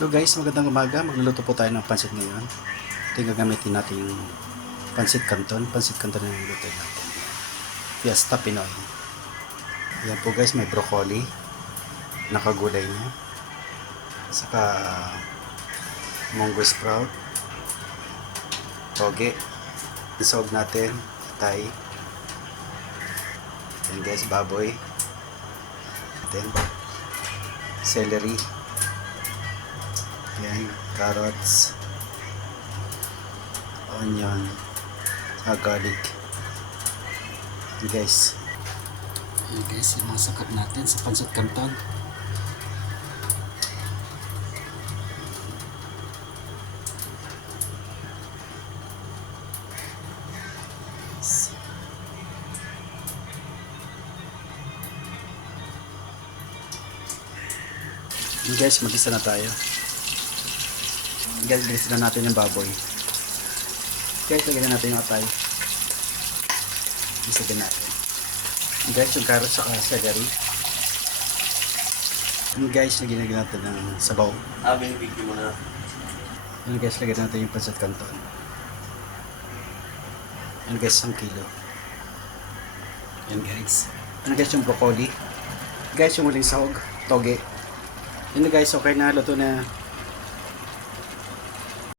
So guys, magandang umaga. Magluluto po tayo ng pansit ngayon. Ito yung gagamitin natin yung pansit canton. Pansit canton na yung luto natin. Fiesta Pinoy. Yan po guys, may broccoli. Nakagulay niya. Saka munggo sprout. Toge. Isog natin. Atay. Yan guys, baboy. Then, celery. Yan, carrots, onion, garlic. Yan guys. Yan guys, yung mga sakap natin sa pancit canton. Yan guys, mag-isa na tayo. Guys, bilisan na natin yung baboy. Guys, lagyan na natin yung atay. Bilisan natin. Guys, yung carrots sa celery. And guys, lagyan natin ng sabaw. Binibigyan mo na. And guys, lagyan natin yung pancit canton. And guys, 1 kilo. And guys. And guys, yung broccoli. Guys, yung muling sahog. Toge. And guys, okay na. Luto na.